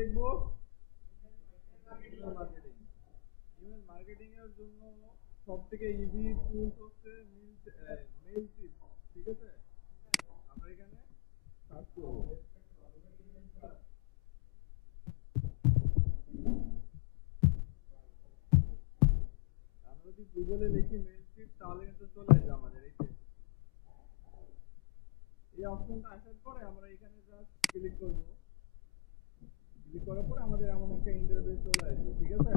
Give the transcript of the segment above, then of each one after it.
দেখবো? Email marketing. Email marketing এর জন্য সবথেকে ইজি টুলস হচ্ছে মেইলচিপ। ঠিক আছে, আমরা এখানে সার্চ করব। আমরা যদি গুগলে লিখি মেইলচিপ তাহলে কিন্তু চলে আসবে আমাদের এই অপশনটা আসার পরে আমরা এখানে জাস্ট ক্লিক করব। ক্লিক করার পরে আমাদের এমন একটা ইন্টারফেস চলে আসবে। ঠিক আছে,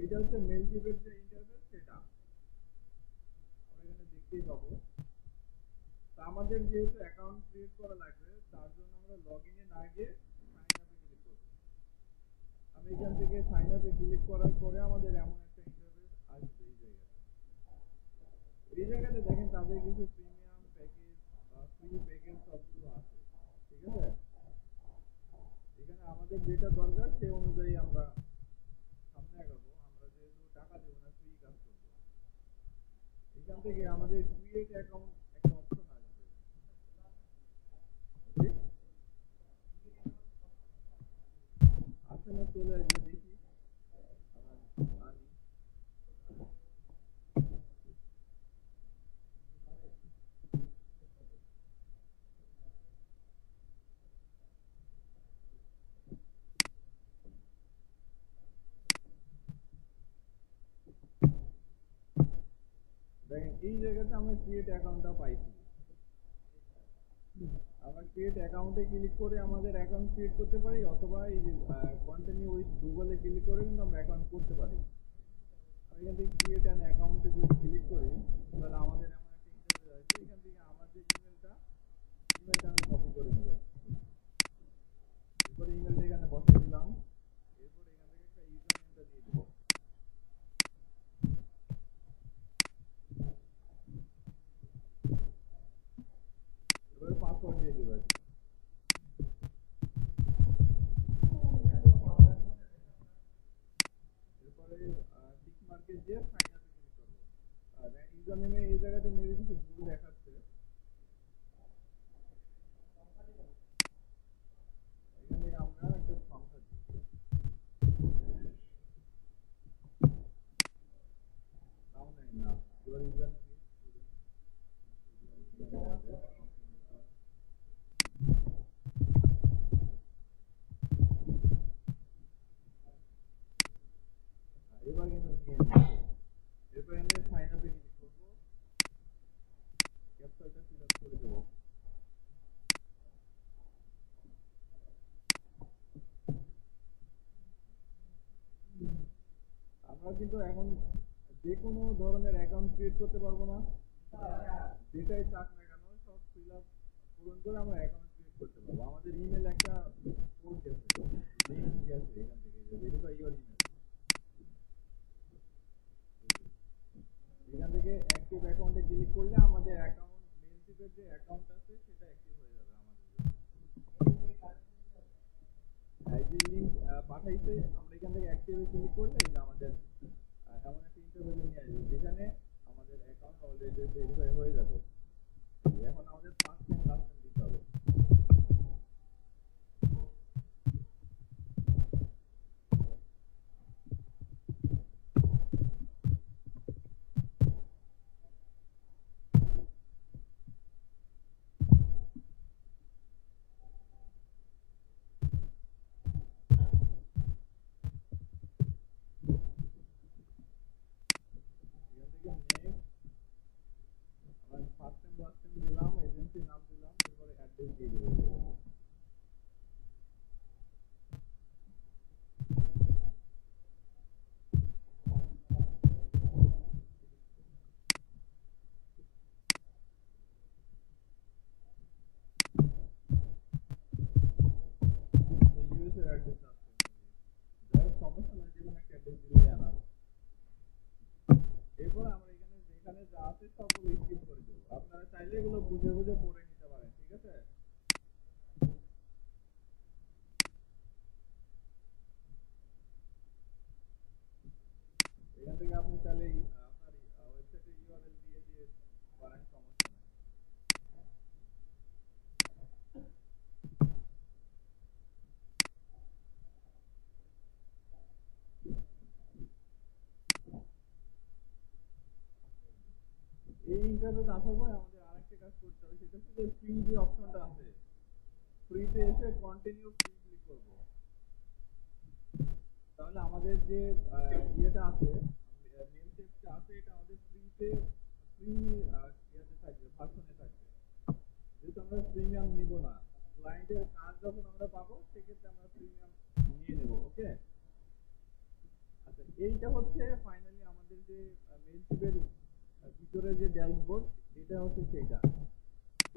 এইটা হচ্ছে মেইলচিপের যে ইন্টারফেস সেটা আমরা এখানে দেখতেই পাবো। তা আমাদের যেহেতু অ্যাকাউন্ট ক্রিয়েট করা লাগবে তার জন্য আমরা লগইনে না গিয়ে সাইন আপে ক্লিক করব। আমি এখান থেকে সাইন আপে ক্লিক করার পরে আমাদের এমন একটা ইন্টারফেস আসবে। এই জায়গাতে দেখেন তাদের কিছু প্রিমিয়াম প্যাকেজ বা ফ্রি প্যাকেজ সবগুলো আছে। ঠিক আছে, এখানে আমাদের যেটা দরকার সেই অনুযায়ী আমরা সামনে আগাবো। আমরা যেহেতু টাকা দেবো না, ফ্রি কাজ করবো। এখান থেকে আমাদের ক্রিয়েট অ্যাকাউন্ট একটা অপশন আসবে। আসলে চলে আসবে, দেখি আনি। দেখেন এই জায়গাতে আমরা ক্রিয়েট অ্যাকাউন্টটা পাইছি। আমরা ক্রিয়েট অ্যাকাউন্টে ক্লিক করে আমাদের অ্যাকাউন্ট ক্রিয়েট করতে পারি, অথবা এই যে কন্টিনিউ উইথ গুগলে ক্লিক করে কিন্তু আমরা অ্যাকাউন্ট করতে পারি। আমি এখান থেকে ক্রিয়েট অ্যান অ্যাকাউন্টে যদি ক্লিক করি তাহলে আমাদের এমন একটা ইন্টারফেস আসবে। এখান থেকে আমার যে ইমেলটা আমি কপি করে নেব। এরপরে ইমেলটা এখানে বসাই দিলাম। এরপর এখান থেকে একটা ইউজার নেমটা দিয়ে দিব। এবারে পাসওয়ার্ড দিয়ে দেবো। এরপরে টিক মার্কে দিয়ে সাইন আপে ক্লিক করব। আর ইউজার নেমে এই জায়গাতে মেবি কিছু ভুল দেখাচ্ছে। এখান থেকে আমরা একটা সংখ্যা দিই। নাও নেই না, এবার ইউজার নেম এবার কিন্তু নিয়ে নিচ্ছে। এরপর এখানে সাইন আপে ক্লিক করব। ক্যাপচাটা ফিল আপ করে দেবো। আমরা কিন্তু এখন যে কোনো ধরনের অ্যাকাউন্ট ক্রিয়েট করতে পারবো না। যেটাই চাক না কেন সব ফিল আপ পূরণ করে আমরা অ্যাকাউন্ট ক্রিয়েট করতে পারবো। আমাদের ইমেল একটা কোড গেছে, লিংক গেছে এখান থেকে, যে ভেরিফাই ইওর ইমেল। এখান থেকে অ্যাক্টিভ অ্যাকাউন্টে ক্লিক করলে আমাদের অ্যাকাউন্ট মেইলচিপের যে অ্যাকাউন্ট আছে সেটা অ্যাক্টিভ হয়ে যাবে আমাদের জন্য। এই যে লিংক পাঠাইছে, আমরা এখান থেকে অ্যাক্টিভে ক্লিক করলে এই যে আমাদের এমন একটা ইন্টারফেসে নিয়ে আসবে যেখানে আমাদের অ্যাকাউন্ট অলরেডি ভেরিফাই হয়ে যাবে। এখন আমাদের ফার্স্ট নেম লাস্ট নেম দিতে হবে। এখান থেকে নেক্সট আমার ফার্স্ট নেম লাস্ট নেম দিলাম, এজেন্সির নাম দিলাম, এরপরে অ্যাড্রেস দিয়ে দেবো। ইউএস এর অ্যাড্রেস আছে, যাই হোক সমস্যা নাই, যে কোনো একটা অ্যাড্রেস দিলেই আনার। এরপর আমরা এখানে যেখানে যা আছে সবগুলো স্কিপ করে দেবো। আপনারা চাইলে এগুলো বুঝে বুঝে পড়ে নিতে পারেন। ঠিক আছে, এখান থেকে আপনি চাইলে আপনার ওয়েবসাইটের ইউআরএল দিয়ে দিয়ে পারেন, সমস্যা নাই। ইন্টারফেস আসার পরে আমাদের আরেকটা কাজ করতে হবে, সেটা হচ্ছে যে ফ্রি যে অপশনটা আছে, ফ্রিতে এসে কন্টিনিউ ফ্রি ক্লিক করব। তাহলে আমাদের যে ইয়েটা আছে, মেল টেক্সটটা আছে, এটা আমাদের ফ্রিতে ফ্রি ইয়েতে থাকবে, ভার্সনে থাকবে। যেহেতু আমরা প্রিমিয়াম নিব না, ক্লায়েন্টের কাজ যখন আমরা পাবো সেক্ষেত্রে আমরা প্রিমিয়াম নিয়ে নেব। ওকে, আচ্ছা এইটা হচ্ছে ফাইনালি আমাদের যে মেলশিপের ভিতরে যে ড্যাশবোর্ড, এটা হচ্ছে সেটা।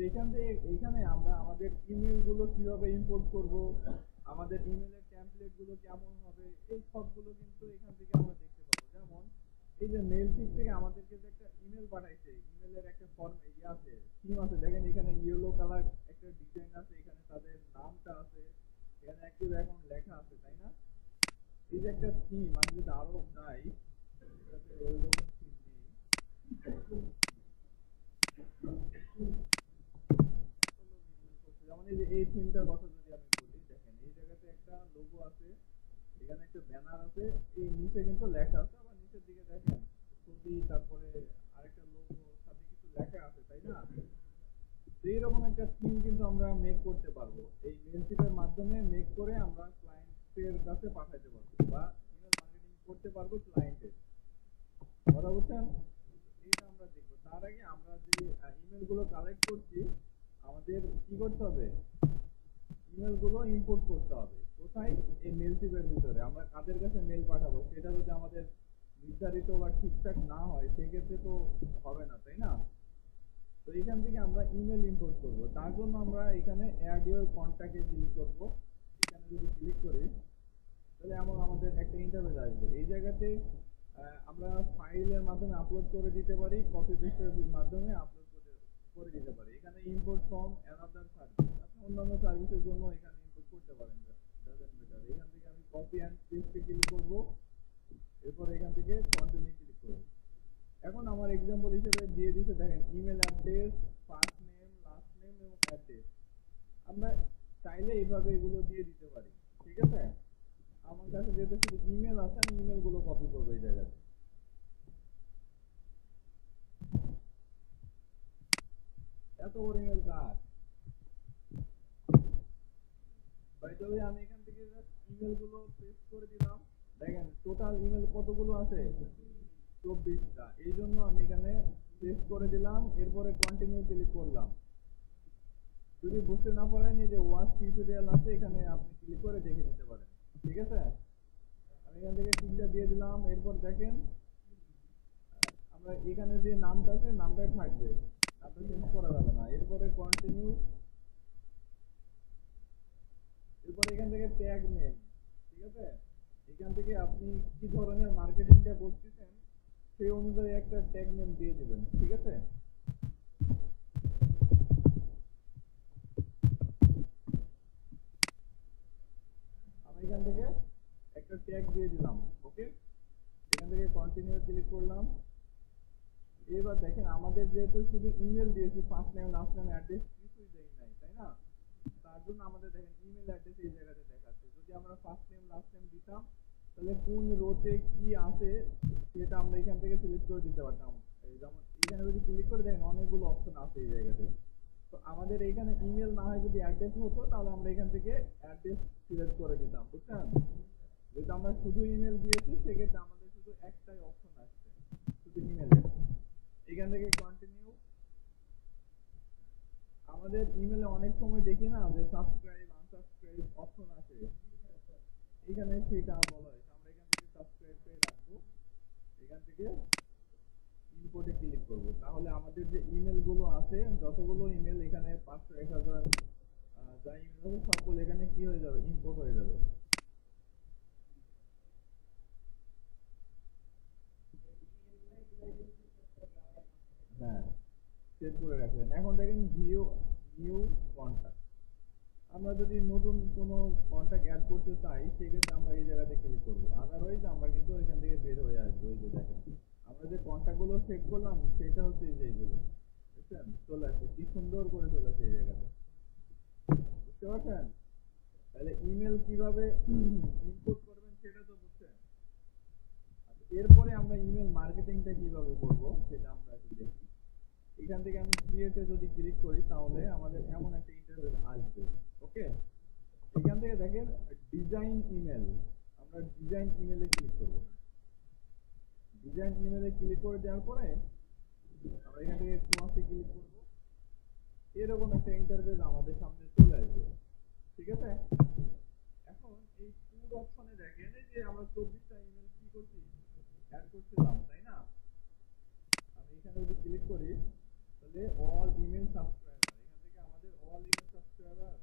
এখান থেকে এইখানে আমরা আমাদের ইমেল গুলো কিভাবে ইম্পোর্ট করব, আমাদের ইমেলের টেমপ্লেট গুলো কেমন হবে, এই সবগুলো কিন্তু এখান থেকে আমরা দেখতে পাবো। যেমন এই যে মেলশিপ থেকে আমাদেরকে যে একটা ইমেল পাঠাইছে, ইমেলের একটা ফর্ম ইয়ে আছে, থিম আছে, দেখেন এখানে ইয়েলো কালার একটা ডিজাইন আছে, এখানে তাদের নামটা আছে, এখানে অ্যাক্টিভ অ্যাকাউন্ট লেখা আছে, তাই না? এই যে একটা থিম, আমি যদি আরো যাই, এটাতে ওইরকম থিম নেই। যেমন এই যে এই থিমটার কথা যদি আমি বলি, দেখেন এই জায়গাতে একটা লোগো আছে, এখানে একটা ব্যানার আছে, এই নিচে কিন্তু লেখা আছে, আবার নিচের দিকে দেখেন ছবি, তারপরে আরেকটা লোগো, সাথে কিছু লেখা আছে, তাই না? তো এইরকম একটা থিম কিন্তু আমরা মেক করতে পারবো, এই মেলশিপের মাধ্যমে মেক করে আমরা ক্লায়েন্টের কাছে পাঠাতে পারবো বা ইমেল মার্কেটিং করতে পারবো ক্লায়েন্টের। কথা বুঝছেন? এটা আমরা দেখবো। তার আগে আমরা যে ইমেল গুলো কালেক্ট করছি, আমাদের কি করতে হবে, ইমেল গুলো ইম্পোর্ট করতে হবে। কোথায়? এই মেলশিপের ভিতরে। আমরা কাদের কাছে মেল পাঠাবো সেটা যদি আমাদের নির্ধারিত বা ঠিকঠাক না হয় সেক্ষেত্রে তো হবে না, তাই না? তো এখান থেকে আমরা ইমেল ইম্পোর্ট করব। তার জন্য আমরা এখানে অ্যাড ইওর কন্টাক্টে ক্লিক করব। এখানে যদি ক্লিক করি তাহলে এমন আমাদের একটা ইন্টারফেস আসবে। এই জায়গাতে আমরা ফাইলের মাধ্যমে আপলোড করে দিতে পারি, কপি পেস্টের মাধ্যমে আপলোড করে দিতে পারি। এখানে ইম্পোর্ট ফ্রম অ্যানাদার সার্ভিস, আপনি অন্যান্য সার্ভিসের জন্য এখানে ইম্পোর্ট করতে পারেন, ডাজন্ট ম্যাটার। এখান থেকে আমি কপি অ্যান্ড পেস্টে ক্লিক করব, এরপর এখান থেকে কন্টিনিউ ক্লিক করব। এখন আমার এক্সাম্পল হিসেবে দিয়ে দিতে, দেখেন email address, first name, last name এবং অ্যাড্রেস। আমরা চাইলে এইভাবে এগুলো দিয়ে দিতে পারি, ঠিক আছে? আমার কাছে যেহেতু শুধু ইমেল আছে, আমি ইমেল গুলো কপি করবো এই জায়গাতে। এত বড় ইমেল কার ভাই? তবে আমি এখান থেকে ইমেল গুলো পেস্ট করে দিলাম। দেখেন টোটাল ইমেল কতগুলো আছে, 24টা। এই জন্য আমি এখানে পেস্ট করে দিলাম, এরপরে কন্টিনিউ ক্লিক করলাম। যদি বুঝতে না পারেন, এই যে ওয়াচ টিউটোরিয়াল আছে, এখানে আপনি ক্লিক করে দেখে নিতে পারেন, ঠিক আছে? আমি এখান থেকে টিকটা দিয়ে দিলাম, এরপর দেখেন আমরা এখানে যে নামটা আছে নামটাই থাকবে, নামটা চেঞ্জ করা যাবে না। এরপরে কন্টিনিউ, এরপরে এখান থেকে ট্যাগ নেম, ঠিক আছে? এখান থেকে আপনি কি ধরনের মার্কেটিংটা করতেছেন সেই অনুযায়ী একটা ট্যাগ নেম দিয়ে দিবেন, ঠিক আছে? আমি এখান থেকে একটা ট্যাগ দিয়ে দিলাম। ওকে, এখান থেকে কন্টিনিউ ক্লিক করলাম। এবার দেখেন আমাদের যেহেতু শুধু ইমেল দিয়েছি, first name, last name, address কিছুই দেই নাই, তাই না? তার জন্য আমাদের দেখেন ইমেল অ্যাড্রেস এই জায়গাতে দেখাচ্ছে। যদি আমরা ফার্স্ট নেম লাস্ট নেম দিতাম তাহলে কোন রোতে কি আছে সেটা আমরা এখান থেকে সিলেক্ট করে দিতে পারতাম। এই যেমন এখানে যদি ক্লিক করে দেখেন অনেকগুলো অপশন আছে এই জায়গাতে। তো আমাদের এখানে ইমেল না হয় যদি অ্যাড্রেস হতো তাহলে আমরা এখান থেকে অ্যাড্রেস সিলেক্ট করে দিতাম, বুঝছেন? যেহেতু আমরা শুধু ইমেল দিয়েছি সেক্ষেত্রে আমাদের শুধু একটাই অপশন আসছে, শুধু ইমেলে। এখান থেকে কন্টিনিউ। আমাদের ইমেলে অনেক সময় দেখি না যে সাবস্ক্রাইব আনসাবস্ক্রাইব অপশন আছে, এখানে সেটা বলা হয়েছে। আমরা এখান থেকে সাবস্ক্রাইবে রাখবো, এখান থেকে ইম্পোর্টে ক্লিক করব। তাহলে আমাদের যে ইমেল গুলো আছে, যতগুলো ইমেল এখানে 500 1000 যা ইমেল আছে সবগুলো এখানে কি হয়ে যাবে, ইম্পোর্ট হয়ে যাবে। হ্যাঁ, সেভ করে রাখলেন। এখন দেখেন ভিউ নিউ কন্টাক্ট। আমরা যদি নতুন কোনো কন্টাক্ট অ্যাড করতে চাই সেক্ষেত্রে আমরা এই জায়গাতে ক্লিক করবো, আদারওয়াইজ আমরা কিন্তু এখান থেকে বের হয়ে আসবো। এই যে দেখেন আমরা যে কন্টাক্ট গুলো সেট করলাম সেটা হচ্ছে এই যে এইগুলো, বুঝছেন? চলে আসছে, কি সুন্দর করে চলে আসছে এই জায়গাতে, বুঝতে পারছেন? তাহলে ইমেল কিভাবে ইম্পোর্ট করবেন সেটা তো বুঝছেন। আচ্ছা, এরপরে আমরা ইমেল মার্কেটিংটা কিভাবে করব সেটা আমরা একটু দেখি। এখান থেকে আমি ক্রিয়েটে যদি ক্লিক করি তাহলে আমাদের এমন একটা ইন্টারফেস আসবে। ওকে, এখান থেকে দেখেন ডিজাইন ইমেল, আমরা ডিজাইন ইমেলে ক্লিক করব। ডিজাইন ইমেলে ক্লিক করে দেওয়ার পরে আমরা এখান থেকে ক্লাসে ক্লিক করব। এরকম একটা ইন্টারফেস আমাদের সামনে চলে আসবে। ঠিক আছে, এখন এই টুল অপশনে দেখেন এই যে আমরা 24টা ইমেল কি করছি, অ্যাড করছিলাম, তাই না? আমি এখানে যদি ক্লিক করি তাহলে অল ইমেল সাবস্ক্রাইবার, এখান থেকে আমাদের অল ইমেল সাবস্ক্রাইবার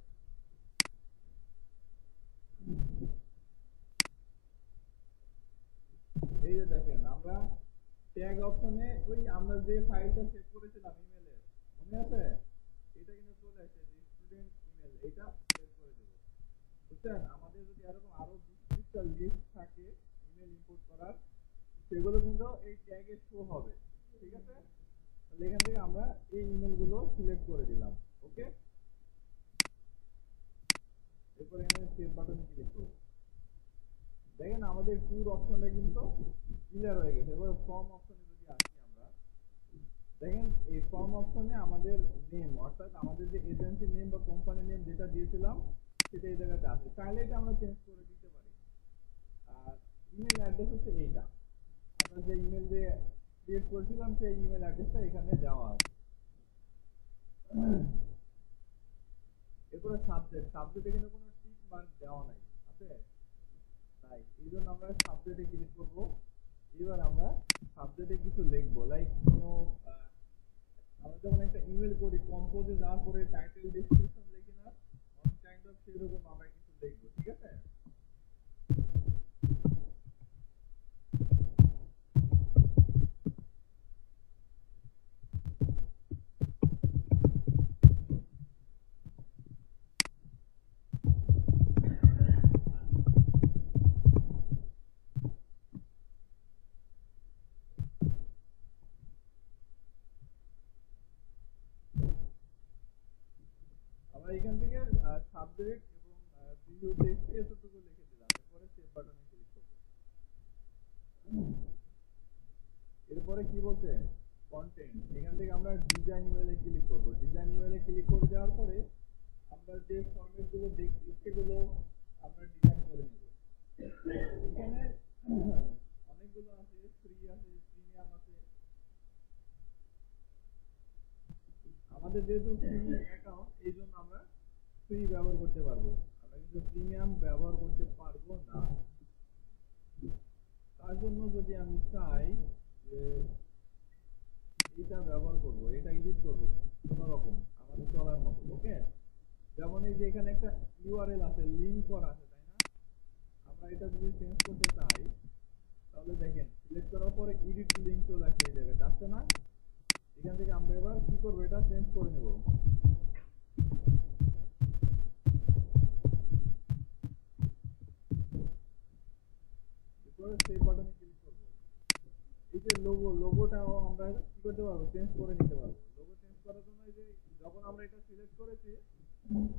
এই যে দেখেন আমরা ট্যাগ অপশনে ওই আমরা যে ফাইলটা সেভ করেছিলাম ইমেলের, মনে আছে? এটা কিন্তু চলে আসছে যে স্টুডেন্ট ইমেল, এটা সেভ করে দেব। বুঝছেন? আমাদের যদি এরকম আরো 20টা লিস্ট থাকে ইমেল ইম্পোর্ট করার, সেগুলো কিন্তু এই ট্যাগে শো হবে। ঠিক আছে, তাহলে এখান থেকে আমরা এই ইমেলগুলো সিলেক্ট করে দিলাম। ওকে, এরপর এখানে সেভ বাটনে ক্লিক করব। দেখেন আমাদের ট্যুর অপশনটা কিন্তু ক্লিয়ার হয়ে গেছে। এবার ফর্ম অপশনে যদি আসি আমরা, দেখেন এই ফর্ম অপশনে আমাদের নেম, অর্থাৎ আমাদের যে এজেন্সি নেম বা কোম্পানি নেম যেটা দিয়েছিলাম সেটা এই জায়গাতে আছে। চাইলে এটা আমরা চেঞ্জ করে দিতে পারি। আর ইমেল অ্যাড্রেস হচ্ছে এইটা, আমরা যে ইমেল দিয়ে ক্রিয়েট করেছিলাম সেই ইমেল অ্যাড্রেসটা এখানে দেওয়া আছে। এরপরে সাবজেক্ট, সাবজেক্টে কিন্তু কোনো টিক মার্ক দেওয়া নাই, আছে? নাই, এই জন্য আমরা সাবজেক্টে ক্লিক করব। এবার আমরা সাবজেক্টে কিছু লিখবো, লাইক কোনো আমরা যখন একটা ইমেল করি কম্পোজে যাওয়ার পরে টাইটেল ডেসক্রিপশন লিখি না, অন কাইন্ড অফ সেরকম আমরা কিছু লিখবো। ঠিক আছে, আমরা এখান থেকে সাবজেক্ট এবং প্রিভিউ টেক্সট এতটুকু লিখে দিলাম। এরপরে সেভ বাটনে ক্লিক করব। এরপরে কি বলছে, কন্টেন্ট, এখান থেকে আমরা ডিজাইন ইমেলে ক্লিক করব। ডিজাইন ইমেলে ক্লিক করে দেওয়ার পরে আমরা যে ফরম্যাট গুলো দেখছি সেগুলো আমরা ডিজাইন করে নেব। এখানে অনেকগুলো আছে, ফ্রি আছে, প্রিমিয়াম আছে। আমাদের যেহেতু ফ্রি অ্যাকাউন্ট এই জন্য আমরা ফ্রি ব্যবহার করতে পারবো, আমরা কিন্তু প্রিমিয়াম ব্যবহার করতে পারবো না। তার জন্য যদি আমি চাই যে এটা ব্যবহার করব, এটা এডিট করব কোনো রকম আমাদের চলার মতো। ওকে, যেমন এই যে এখানে একটা ইউআরএল আছে, লিংক করা আছে, তাই না? আমরা এটা যদি চেঞ্জ করতে চাই তাহলে দেখেন সিলেক্ট করার পরে এডিট লিংক চলে আসছে, এই জায়গায় আসছে না? এখান থেকে আমরা এবার কি করব, এটা চেঞ্জ করে নেব। এরপরে সেভ বাটনে ক্লিক করব। এই যে লোগোটাও আমরা কি করতে পারবো, চেঞ্জ করে নিতে পারবো। লোগো চেঞ্জ করার জন্য এই যে যখন আমরা এটা সিলেক্ট করেছি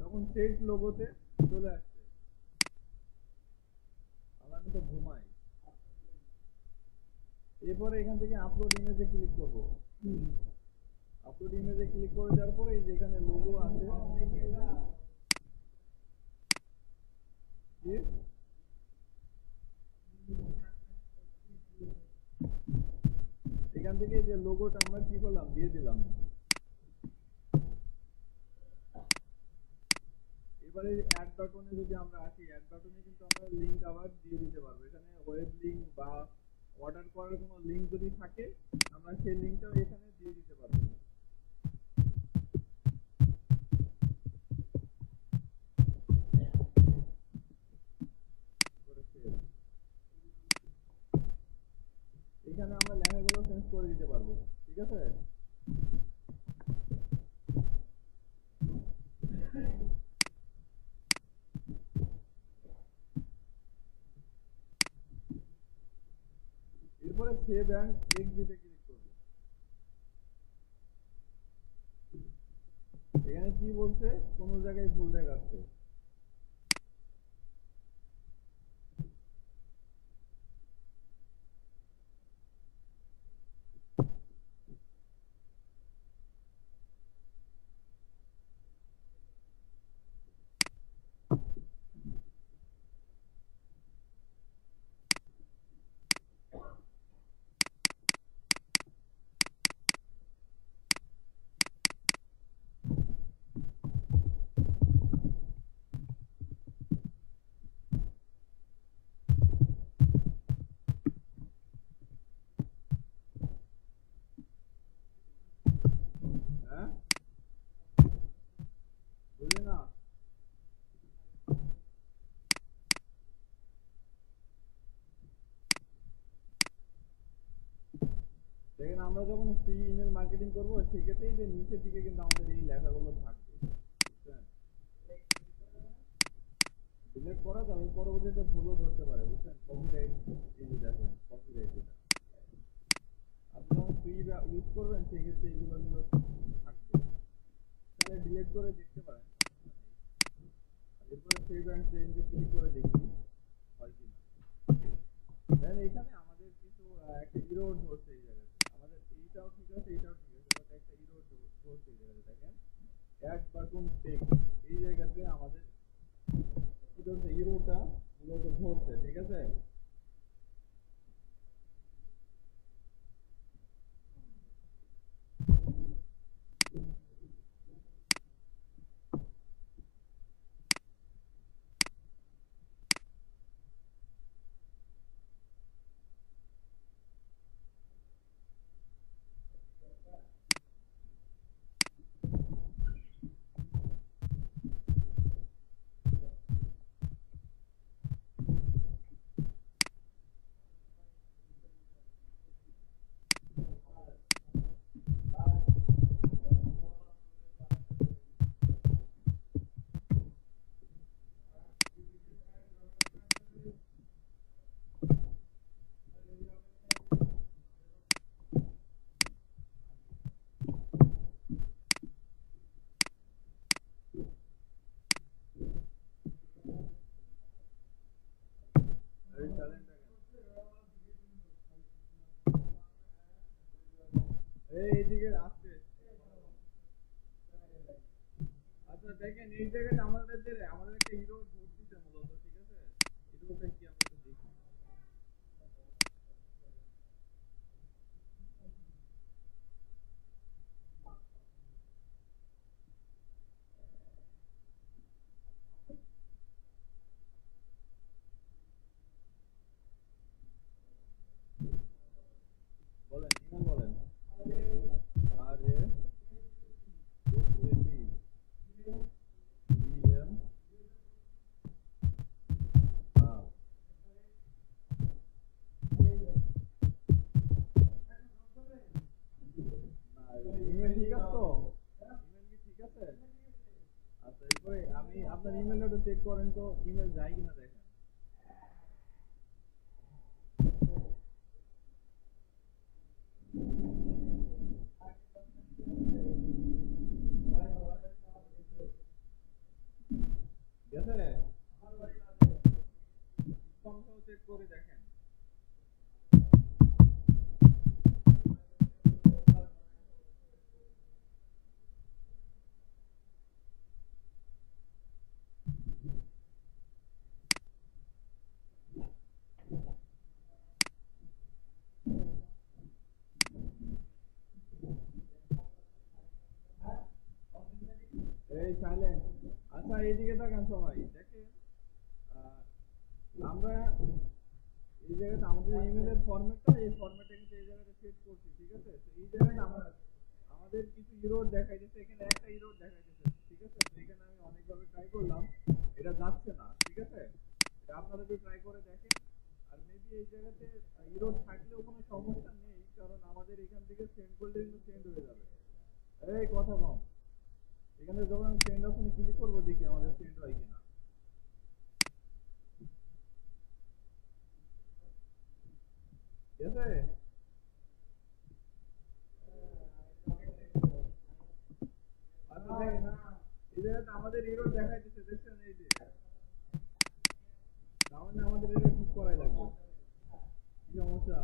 তখন সেট লোগোতে চলে আসছে। আমি তো ঘুমাই। এরপরে এখান থেকে আপলোড ইমেজে ক্লিক করব। আপলোড ইমেজে ক্লিক করে দেওয়ার পরে এই যে এখানে লোগো আছে, এখান থেকে যে লোগোটা আমরা কি করলাম, দিয়ে দিলাম। এবারে অ্যাড বাটনে যদি আমরা আসি, অ্যাড বাটনে কিন্তু আমরা লিংক আবার দিয়ে দিতে পারবো। এখানে ওয়েব লিংক বা অর্ডার করার কোনো লিংক যদি থাকে আমরা সেই লিংকটাও এখানে দিয়ে দিতে পারবো। এখানে আমরা লেখাগুলো চেঞ্জ করে দিতে পারবো। ঠিক আছে, এরপরে সেভ এন্ড এক্সিটে ক্লিক করব। এখানে কি বলছে, কোন জায়গায় ভুল দেখাচ্ছে। ফ্রি ইমেল মার্কেটিং করবো, সেক্ষেত্রেই যে নিচের দিকে কিন্তু আমাদের এই লেখাগুলো থাকবে, বুঝছেন? ডিলেট করা যাবে, পরবর্তীতে ভুলও ধরতে পারে, বুঝছেন? কপিরাইট, এই যে দেখেন কপিরাইট, এটা আপনি যখন ফ্রি ইউজ করবেন সেক্ষেত্রে এগুলো এগুলো থাকবে, তাহলে ডিলেট করে দেখতে পারেন। এরপরে সেভ অ্যান্ড চেঞ্জে ক্লিক করে দেখি হয় কিনা। দেন এখানে আমাদের কিছু একটা ইরোর ধরছে এই জায়গাতে, আমাদের এইটাও ঠিক আছে, এইটাও ঠিক আছে, বাট একটা ইরোর ধরছে এই জায়গাতে, দেখেন অ্যাড বাটন টেক্সট, এই জায়গাতে আমাদের কি ধরছে, ইরোটা মূলত ধরছে, ঠিক আছে? এই চ্যালেঞ্জ এইদিকে আসছে। আচ্ছা দেখেন এই জায়গাটা আমাদের আমাদের একটা হিরো ধরতেছে মূলত, ঠিক আছে? হিরোটা কি আমরা একটু দেখি। বলেন, ইমেল বলেন। আর A S A T E M email ঠিক আছে তো? ইমেল কি ঠিক আছে? আচ্ছা এরপরে আমি আপনার ইমেলটা একটু চেক করেন তো, ইমেল যায় কিনা দেখেন। গেছে? সংখ্যাও চেক করে দেখেন। এই সাইলেন্ট। আচ্ছা এইদিকে তাকান সবাই, দেখেন আহ, আমরা এই জায়গাতে আমাদের ইমেলের ফরম্যাটটা, এই ফরম্যাটটা কিন্তু এই জায়গাতে সেট করছি, ঠিক আছে? তো এই জায়গাতে আমরা আমাদের কিছু ইরোর দেখাইতেছে, এখানে একটা ইরোর দেখাইতেছে, ঠিক আছে? তো এখানে আমি অনেকভাবে ট্রাই করলাম, এটা যাচ্ছে না, ঠিক আছে? এটা আপনারা একটু ট্রাই করে দেখেন। আর মেবি এই জায়গাতে ইরোর থাকলেও কোনো সমস্যা নেই, কারণ আমাদের এখান থেকে সেন্ড করলে কিন্তু সেন্ড হয়ে যাবে। এই কথা কম, এখানে যখন আমি সেন্ড অপশনে ক্লিক করবো দেখি আমাদের সেন্ড হয় কিনা, ঠিক আছে? আচ্ছা দেখেন এই জায়গাতে আমাদের ইরোর দেখাইতেছে, দেখছেন? এই যে তাহলে আমাদের এটা ঠিক করাই লাগবে, কি সমস্যা?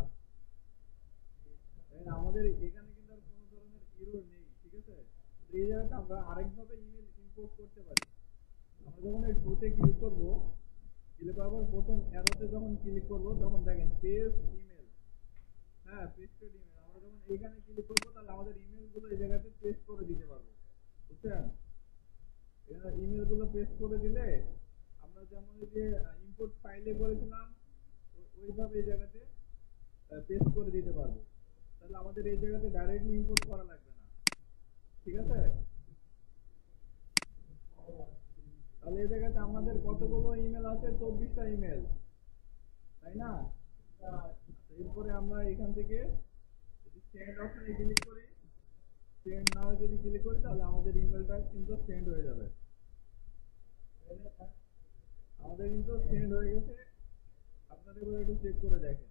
দেখেন আমাদের এখানে কিন্তু আর কোনো ধরনের ইরোর নেই, ঠিক আছে? তো এই জায়গাতে আমরা আরেকভাবে ইমেল ইম্পোর্ট করতে পারি। আমরা যখন এই টুতে ক্লিক করবো, ক্লিক করার পর প্রথম অ্যারোতে যখন ক্লিক করবো তখন দেখেন পেজ ইমেল, হ্যাঁ পেস্টেড ইমেল, আমরা যখন এইখানে ক্লিক করবো তাহলে আমাদের ইমেল গুলো এই জায়গাতে পেস্ট করে দিতে পারবো, বুঝছেন? এখানে ইমেল গুলো পেস্ট করে দিলে আমরা যেমন এই যে ইম্পোর্ট ফাইলে করেছিলাম ওইভাবে এই জায়গাতে পেস্ট করে দিতে পারবো, তাহলে আমাদের এই জায়গাতে ডাইরেক্টলি ইম্পোর্ট করা লাগবে না, ঠিক আছে? তাহলে এই জায়গাতে আমাদের কতগুলো ইমেল আছে, 24টা ইমেল, তাই না? আচ্ছা, এরপরে আমরা এখান থেকে যদি সেন্ড অপশনে ক্লিক করি, সেন্ড নাও যদি ক্লিক করি তাহলে আমাদের ইমেলটা কিন্তু সেন্ড হয়ে যাবে। আমাদের কিন্তু সেন্ড হয়ে গেছে, আপনারা এবার একটু চেক করে দেখেন।